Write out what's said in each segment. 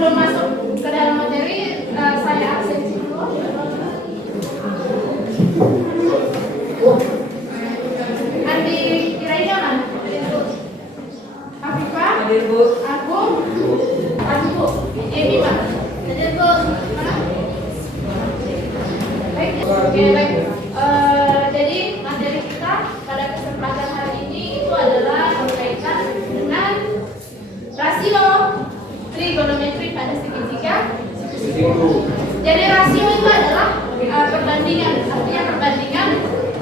sebelum masuk ke dalam materi, saya absensi dulu. Andi Kiraina mana? Afifah? Hadir, Bu. Aku? Aku? Emi mana? Hadir, Bu. Mana? Baik, oke, baik. Jadi materi kita pada kesempatan hari ini itu adalah berkaitan dengan rasio trigonometri pada segitiga siku. Jadi rasio itu adalah perbandingan, artinya perbandingan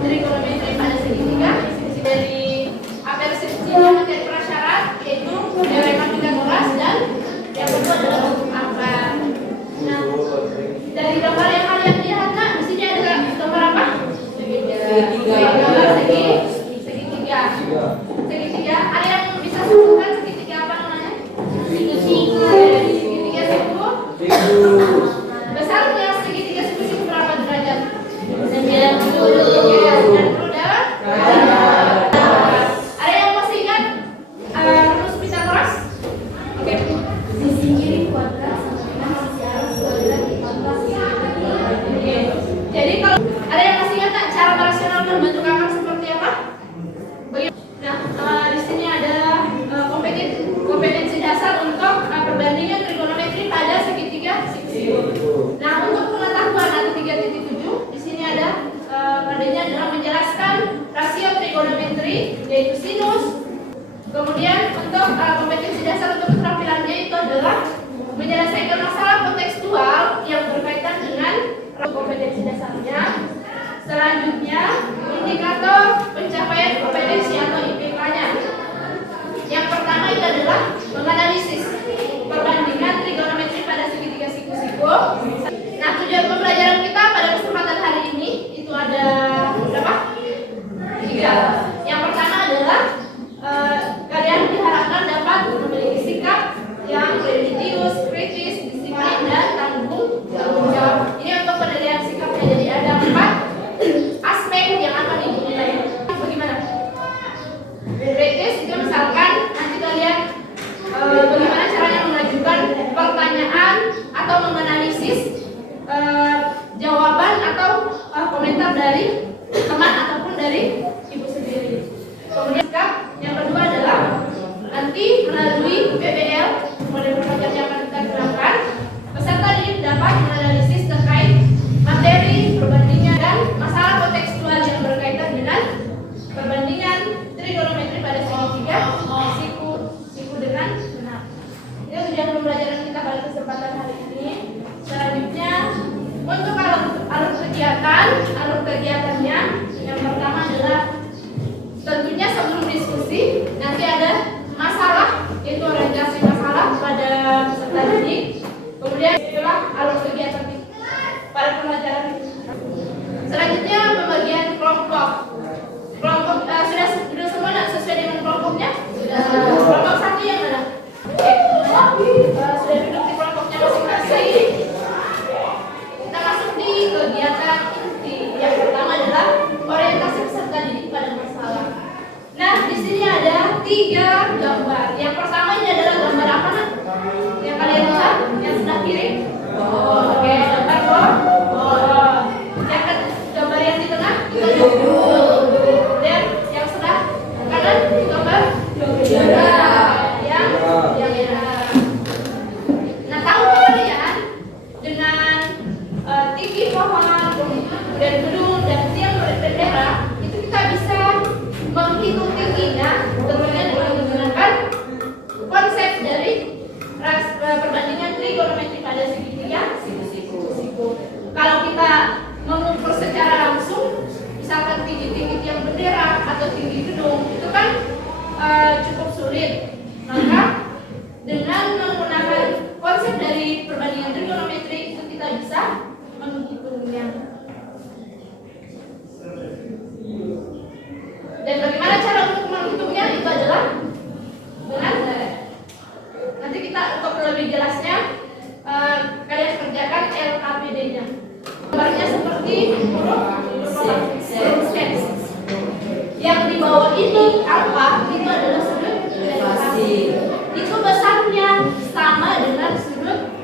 trigonometri pada segitiga dari persepsinya materi prasyarat, yaitu teorema Pythagoras, dan yang kedua adalah bentuk angka. Nah, dari gambar yang kalian lihat, nah, di sini ada gambar apa? Segitiga. Ada yang bisa sebutkan segitiga apa namanya? Segitiga siku. Besarnya segitiga siku berapa derajat? 90 derajat. Ada yang masih ingat rumus Pythagoras? Oke. Sisi kiri kuadrat sama dengan sisi atas kuadrat dipangkas. Oke. Jadi kalau ada yang masih ingat cara merasionalkan bentuk angka seperti apa? Nah, di sini ada kompetensi dasar untuk perbandingan trigonometri pada segitiga siku. Nah, untuk pengetahuan ada 3.7 di sini ada padanya adalah menjelaskan rasio trigonometri yaitu sinus. Kemudian untuk kompetensi dasar untuk keterampilannya itu adalah menyelesaikan masalah kontekstual yang berkaitan dengan kompetensi dasarnya. Selanjutnya indikator pencapaian kompetensi atau IPK-nya. Yang pertama itu adalah menganalisis perbandingan trigonometri pada segitiga siku-siku. Nah, tujuan pembelajaran kita pada kesempatan hari ini itu ada berapa? 3. Yang pertama adalah kalian diharapkan dapat memiliki sikap yang religius, kritis, disiplin, dan tanggung jawab. Ini untuk penilaian sikapnya. Jadi ada 4 aspek yang akan dinilai. Bagaimana? Kritis itu misalkan nanti kalian bagaimana caranya mengajukan pertanyaan atau menganalisis jawaban atau komentar dari teman ataupun dari ibu sendiri. Kemudian sikap yang kedua adalah nanti melalui PBL model pembelajaran yang akan kita gunakan, peserta didik dapat menganalisis terkait materi perbandingan dan masalah kontekstual yang berkaitan dengan perbandingan trigonometri pada segitiga siku dengan benar. Ini tujuan pembelajaran kita pada kesempatan hari ini. Selanjutnya untuk alur kegiatannya, yang pertama adalah tentunya sebelum diskusi nanti ada masalah, yaitu orientasi masalah pada peserta didik. Kemudian setelah alur kegiatan pada pembelajaran. Selanjutnya pembagian kelompok. Sudah semua sesuai dengan kelompoknya? Sudah. Kelompok 1 yang mana? Oke. Sudah duduk di kelompoknya masing-masing. Kita masuk di kegiatan inti. Yang pertama adalah orientasi peserta didik pada masalah. Nah, di sini ada 3 gambar. Yang pertama ini adalah gambar apa, Nak? Yang kalian lihat, yang sebelah kiri. Oke, gambar bol. Yang gambar yang di tengah itu dan yang sebelah kanan itu gambar yang nah, tahu kalian dengan tinggi pohon dan gedung dan tiang bendera itu kita bisa menghitung tingginya tentunya dengan menggunakan konsep dari perbandingan trigonometri pada segitiga siku. Kalau kita mengukur secara langsung, misalkan tinggi tiang bendera atau tinggi gedung, itu kan cukup sulit. Maka dengan menggunakan konsep dari perbandingan trigonometri itu kita bisa menghitungnya. Dan bagaimana cara untuk menghitungnya? Itu adalah dengan nanti kita untuk lebih jelasnya kalian kerjakan LKPD-nya. Gambarnya seperti huruf sketch. Yang di bawah ini apa? Itu adalah sudut elevasi. Itu besarnya sama dengan sudut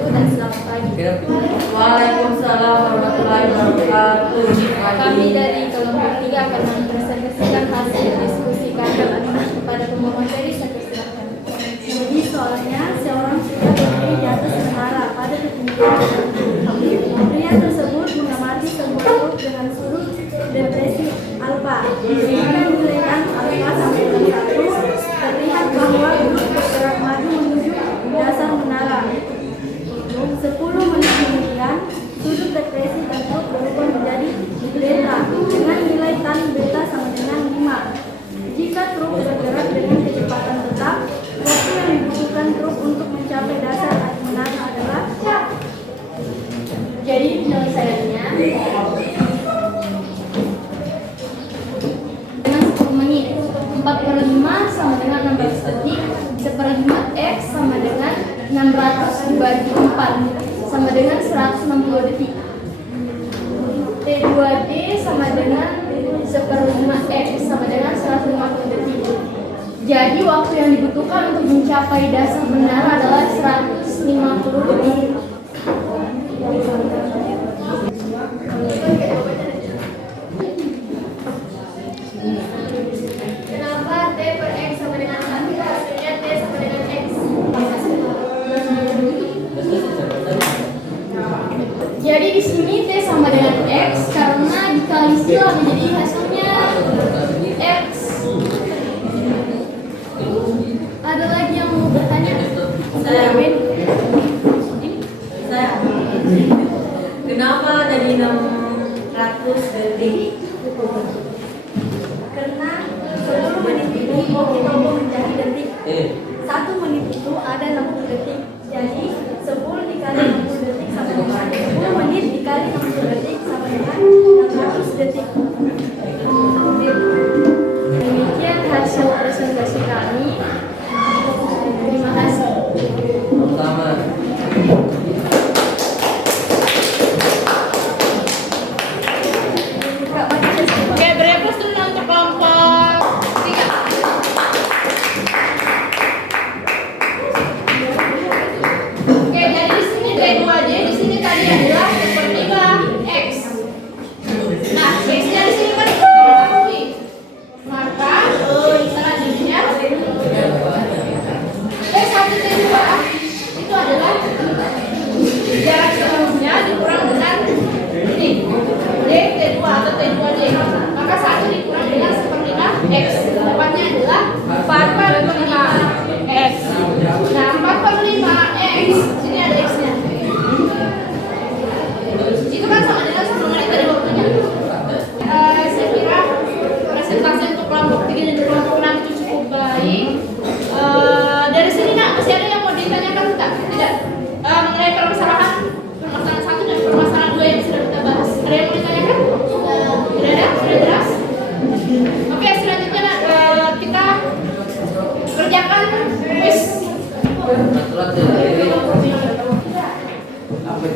wabarakatuh dan selamat pagi. Waalaikumsalam warahmatullahi wabarakatuh. Kami dari kelompok 3 akan mempresentasikan hasil diskusi kakak anugerah kepada pemohon materi. Saya persilakan. Jadi soalnya seorang pria berdiri di atas menara pada ketinggian 60. Pria tersebut mengamati sebuah truk dengan sudut depresi alfa. Jika nilaikan alfa sampai dengan 1, terlihat bahwa truk bergerak maju menuju dasar menara. 10 menit kemudian, sudut depresi dan truk berubah menjadi beta dengan nilai tan beta sama dengan 5. Jika truk bergerak dengan kecepatan tetap, waktu yang dibutuhkan truk untuk mencapai dasar menara adalah. Jadi penyelesaiannya dengan 10 menit. 4/5 sama dengan 16 detik. 1/5 X sama dengan 600 dibagi 4 sama dengan 160 detik. T2D sama dengan 1/5 X sama dengan 150 detik. Jadi waktu yang dibutuhkan untuk mencapai dasar menara adalah 150 detik. Kenapa T per X sama dengan 1? Hasilnya T sama dengan X. Jadi di sini T sama dengan X karena dikali silang jadi hasilnya X. Ada lagi yang mau bertanya? Saya. Kenapa dari 600 detik? Karena 10 menit itu ditambah menjadi detik. 1 menit itu ada 60 detik. Jadi 10 dikali 60 detik sama dengan 10 menit dikali 60 detik sama dengan 600 detik. Demikian hasil presentasi kami. Terima kasih. Pertama. Oke, berapa dulu untuk kelompok 3. Oke, jadi di sini T2D, di sini tadi adalah 1/5 X. Nah, X-nya di sini kan kita ketahui. Maka selanjutnya T1 T2 itu adalah jarak seluruhnya dikurang dengan ini D T2 atau T2D. Maka 1 dikurang dengan 1/5 X. Depannya adalah 4/5 X. Nah, 4/5 X, sini ada X-nya. Itu kan sama dengan 10 menit dari waktunya. Saya kira presentasi untuk kelompok 3 dan kelompok 6 itu cukup baik. Dari sini nak masih ada yang mau ditanyakan tak? Tidak. Mengenai permasalahan 1 dan permasalahan 2 yang sudah kita bahas. Ada yang mau ditanyakan? Tidak ada? Sudah jelas? Oke, selanjutnya nak, kita kerjakan quiz. Oke,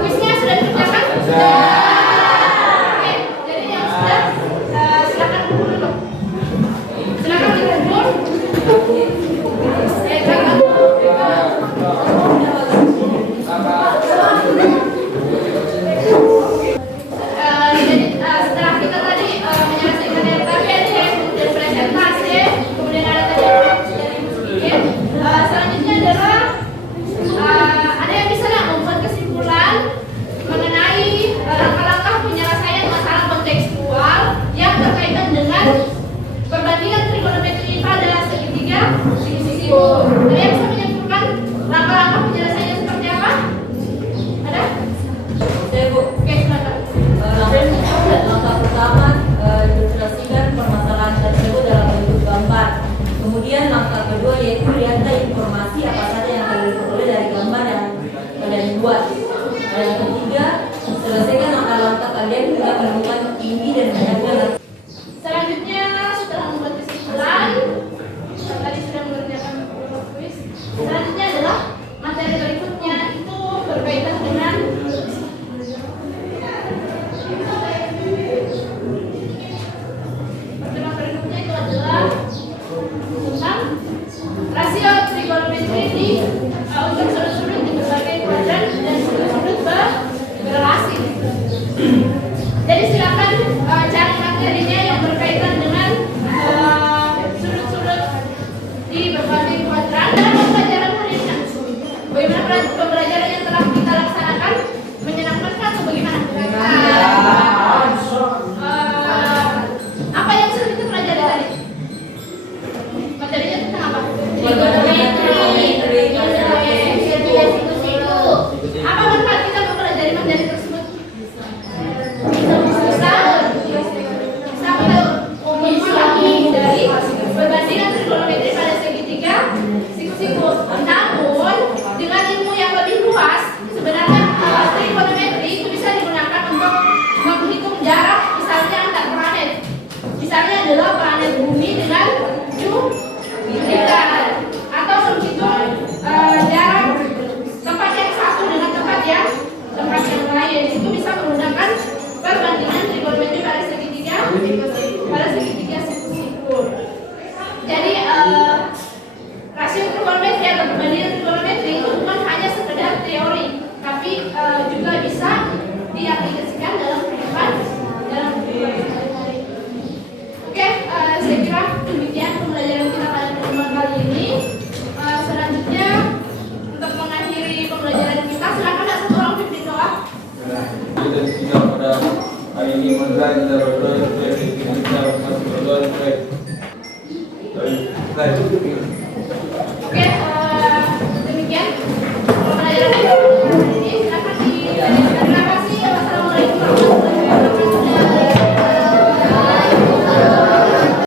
quiznya sudah dikerjakan? Oke, jadi yang sudah silakan kumpul dulu. Silakan dikumpul. Jadi setelah kita tadi menyelesaikan yang tadi ada yang kemudian presentasi, kemudian ada tadi dari sedikit. Selanjutnya adalah ada yang bisa nggak membuat kesimpulan mengenai langkah-langkah penyelesaian masalah kontekstual yang berkaitan dengan perbandingan trigonometri pada segitiga sisi bu. Ada yang bisa menyimpulkan langkah-langkah penyelesaiannya seperti apa? Ada? Saya Bu. Oke, silakan. Langkah pertama ilustrasikan permasalahan tersebut dalam bentuk gambar. Kemudian langkah kedua yaitu lihatlah informasi apa saja yang telah diperoleh dari gambar yang kalian buat. Dan yang ketiga, selesaikan langkah-langkah kalian hingga menemukan tinggi dan banyaknya. Selanjutnya setelah membuat kesimpulan, tadi sudah rasio trigonometri di untuk sudut-sudut di berbagai kuadran dan sudut-sudut berrelasi. Jadi silakan cari materinya yang berkaitan dengan sudut-sudut di berbagai kuadran. Dalam pembelajaran hari ini, bagaimana pembelajaran yang telah kita laksanakan? Menyenangkan atau bagaimana? Apa yang sudah kita pelajari tadi? Materinya tentang apa? Trigonometri. Apa manfaat kita mempelajari materi tersebut? Dari perbandingan trigonometri pada segitiga siku-siku. Namun dengan ilmu yang lebih luas, sebenarnya trigonometri itu bisa digunakan untuk menghitung jarak, misalnya antar planet. Misalnya adalah planet Bumi dengan Jupiter, atau menghitung jarak tempat yang satu dengan tempat yang lain. Itu bisa menggunakan perbandingan trigonometri pada segitiga siku-siku. Jadi rasio trigonometri atau perbandingan trigonometri itu bukan hanya sekedar teori, tapi juga bisa diaplikasikan dalam kehidupan sehari-hari. Oke, saya kira demikian pembelajaran kita pada pertemuan kali ini. Selanjutnya untuk mengakhiri pembelajaran kita, silakan ada satu orang pimpin doa. Kita pada hari ini kita